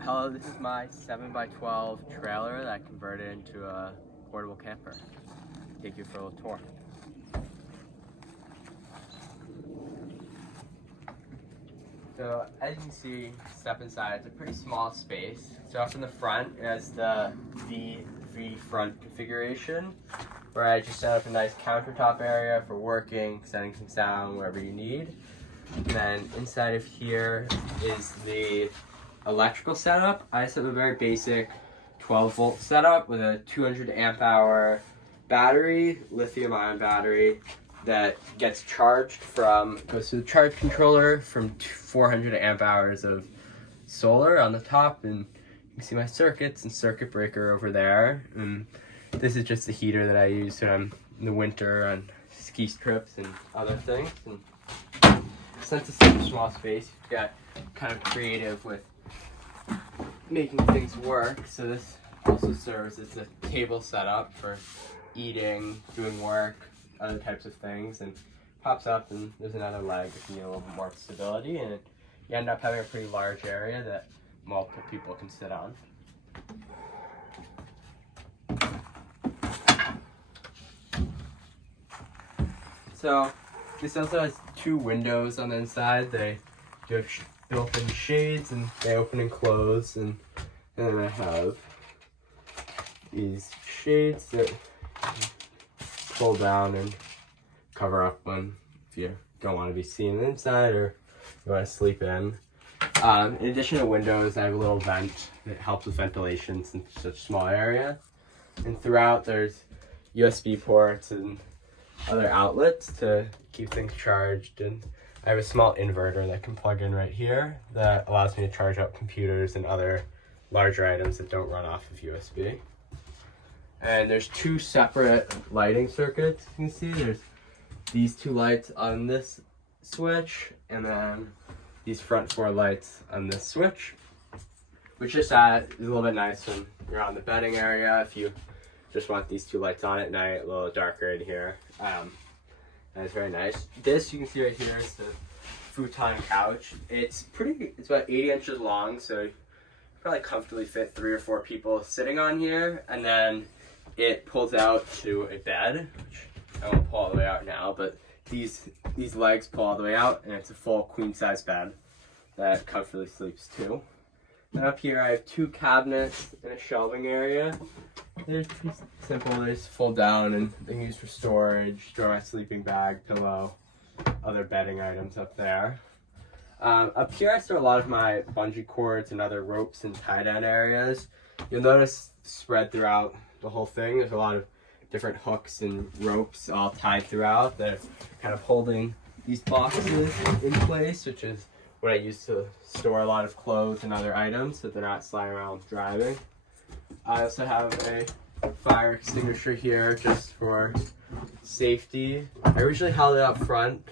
Hello, this is my 7x12 trailer that I converted into a portable camper. Take you for a little tour. So as you can see, step inside, it's a pretty small space. So up in the front, it has the V front configuration, where I just set up a nice countertop area for working, setting things down wherever you need. And then inside of here is the electrical setup. I set up a very basic 12-volt setup with a 200 amp hour battery, lithium ion battery, that gets charged goes to the charge controller from 400 amp hours of solar on the top, and you can see my circuits and circuit breaker over there. And this is just the heater that I use when I'm in the winter on ski trips and other things. And since it's such a small space, you've got kind of creative with making things work. So this also serves as a table setup for eating, doing work, other types of things, and pops up and there's another leg if you need a little bit more stability, and you end up having a pretty large area that multiple people can sit on. So this also has two windows on the inside. They do have built-in shades and they open and close, and then I have these shades that pull down and cover up if you don't want to be seen inside or you want to sleep in. In addition to windows, I have a little vent that helps with ventilation since it's such a small area. And throughout there's USB ports and other outlets to keep things charged. And I have a small inverter that can plug in right here that allows me to charge up computers and other larger items that don't run off of USB. And there's two separate lighting circuits. You can see there's these two lights on this switch, and then these front four lights on this switch, which just is a little bit nice when you're on the bedding area. If you just want these two lights on at night, a little darker in here. That's very nice. This you can see right here is the futon couch. It's about 80 inches long, so you probably comfortably fit 3 or 4 people sitting on here. And then it pulls out to a bed, which I won't pull all the way out now, but these legs pull all the way out, and it's a full queen size bed that comfortably sleeps too. And up here I have 2 cabinets and a shelving area. They're pretty simple. They just fold down and they can use for storage, store my sleeping bag, pillow, other bedding items up there. Up here I store a lot of my bungee cords and other ropes and tie-down areas. You'll notice spread throughout the whole thing, there's a lot of different hooks and ropes all tied throughout that are kind of holding these boxes in place, which is what I use to store a lot of clothes and other items so they're not sliding around driving. I also have a fire extinguisher here just for safety. I originally held it up front,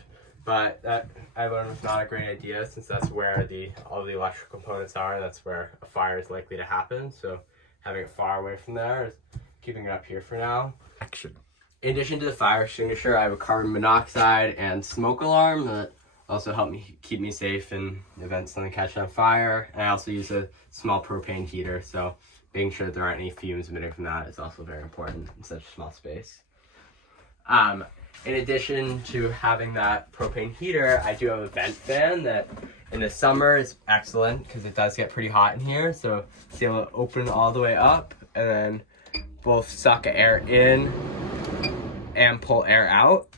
but that I learned was not a great idea since that's where all the electrical components are. That's where a fire is likely to happen. So having it far away from there is keeping it up here for now. Action. In addition to the fire extinguisher, I have a carbon monoxide and smoke alarm that also help me keep me safe in the event something catches on fire. And I also use a small propane heater, so making sure that there aren't any fumes emitting from that is also very important in such a small space. In addition to having that propane heater, I do have a vent fan that in the summer is excellent because it does get pretty hot in here. So it's able to open all the way up and then both suck air in and pull air out,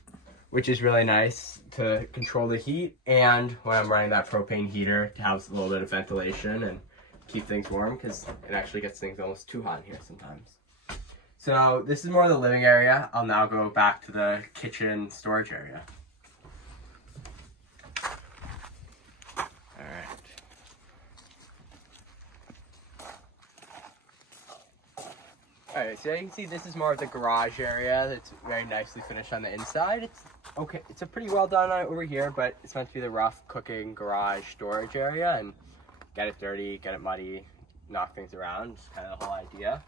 which is really nice to control the heat, and when I'm running that propane heater to have a little bit of ventilation and keep things warm because it actually gets things almost too hot in here sometimes. So this is more of the living area. I'll now go back to the kitchen storage area. Alright, so you can see this is more of the garage area that's very nicely finished on the inside. It's okay, it's a pretty well done over here, but it's meant to be the rough cooking garage storage area, and get it dirty, get it muddy, knock things around, just kind of the whole idea.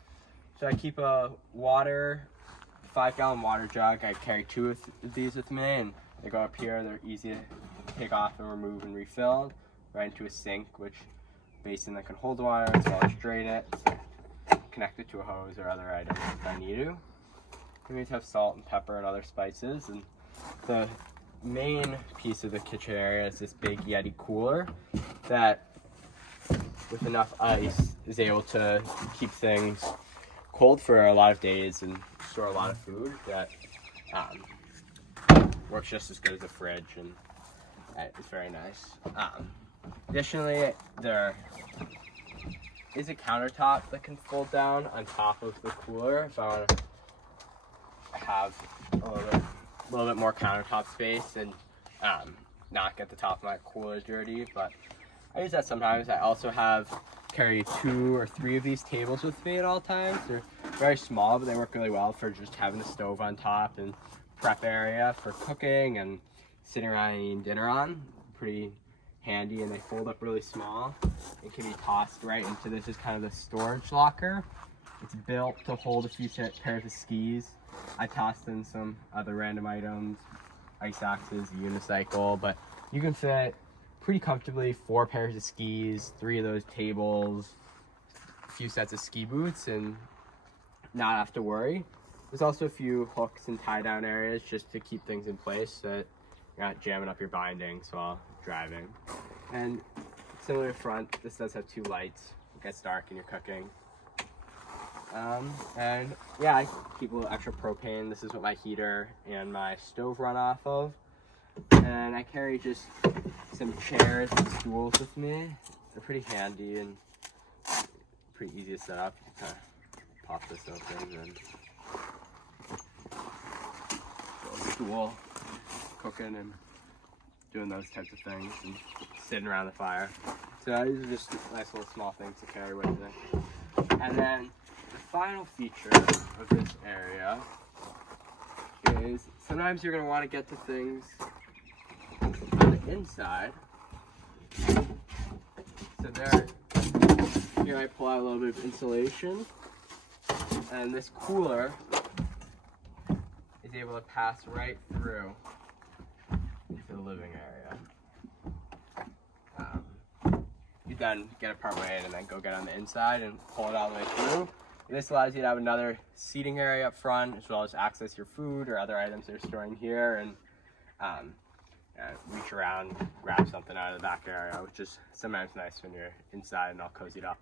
So I keep a 5-gallon water jug. I carry 2 of these with me, and they go up here. They're easy to take off and remove and refill right into a sink, which basin that can hold water as well as drain it, connect it to a hose or other items if I need to. We need to have salt and pepper and other spices, and the main piece of the kitchen area is this big Yeti cooler that, with enough ice, is able to keep things cold for a lot of days and store a lot of food that works just as good as a fridge, and it's very nice. Additionally, there is a countertop that can fold down on top of the cooler if I want to have a little bit more countertop space and not get the top of my cooler dirty, but I use that sometimes. I also carry 2 or 3 of these tables with me at all times. They're very small, but they work really well for just having the stove on top and prep area for cooking and sitting around and eating dinner on. Pretty handy, and they fold up really small. It can be tossed right into this is kind of the storage locker. It's built to hold a few pairs of skis. I tossed in some other random items, ice axes, a unicycle, but you can fit pretty comfortably 4 pairs of skis, 3 of those tables, a few sets of ski boots, and not have to worry. There's also a few hooks and tie down areas just to keep things in place so that you're not jamming up your bindings while driving. And similar to front, this does have 2 lights. It gets dark and you're cooking. And yeah, I keep a little extra propane. This is what my heater and my stove run off of. And I carry just some chairs and stools with me. They're pretty handy and pretty easy to set up. You kind of pop this open and stool, cooking and doing those types of things and sitting around the fire. So these are just nice little small things to carry with me. And then the final feature of this area is sometimes you're going to want to get to things on the inside. So here I pull out a little bit of insulation, and this cooler is able to pass right through into the living area. You then get it part way in and then go get on the inside and pull it all the way through. This allows you to have another seating area up front, as well as access your food or other items that are storing here, and reach around, grab something out of the back area, which is sometimes nice when you're inside and all cozied up.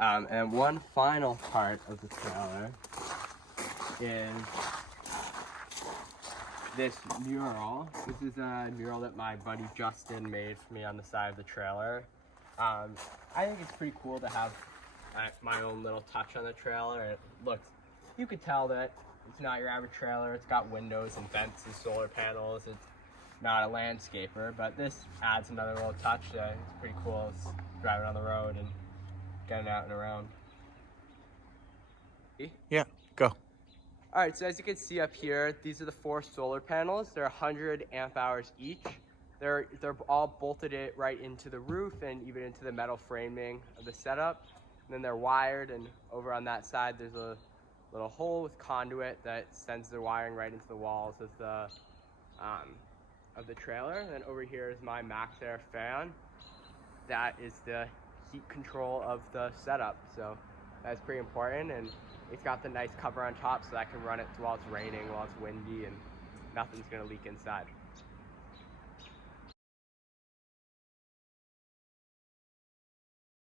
And one final part of the trailer is this mural. This is a mural that my buddy Justin made for me on the side of the trailer. I think it's pretty cool to have my own little touch on the trailer. It looks, you could tell that it's not your average trailer. It's got windows and vents and solar panels. It's not a landscaper, but this adds another little touch that it's pretty cool. It's driving on the road and getting out and around. Yeah, go. All right, so as you can see up here, these are the 4 solar panels. They're 100 amp hours each. They're all bolted it right into the roof and even into the metal framing of the setup. And then they're wired, and over on that side, there's a little hole with conduit that sends the wiring right into the walls of the trailer. And then over here is my MaxxAir fan. That is the heat control of the setup. So that's pretty important, and it's got the nice cover on top so that I can run it while it's raining, while it's windy, and nothing's gonna leak inside.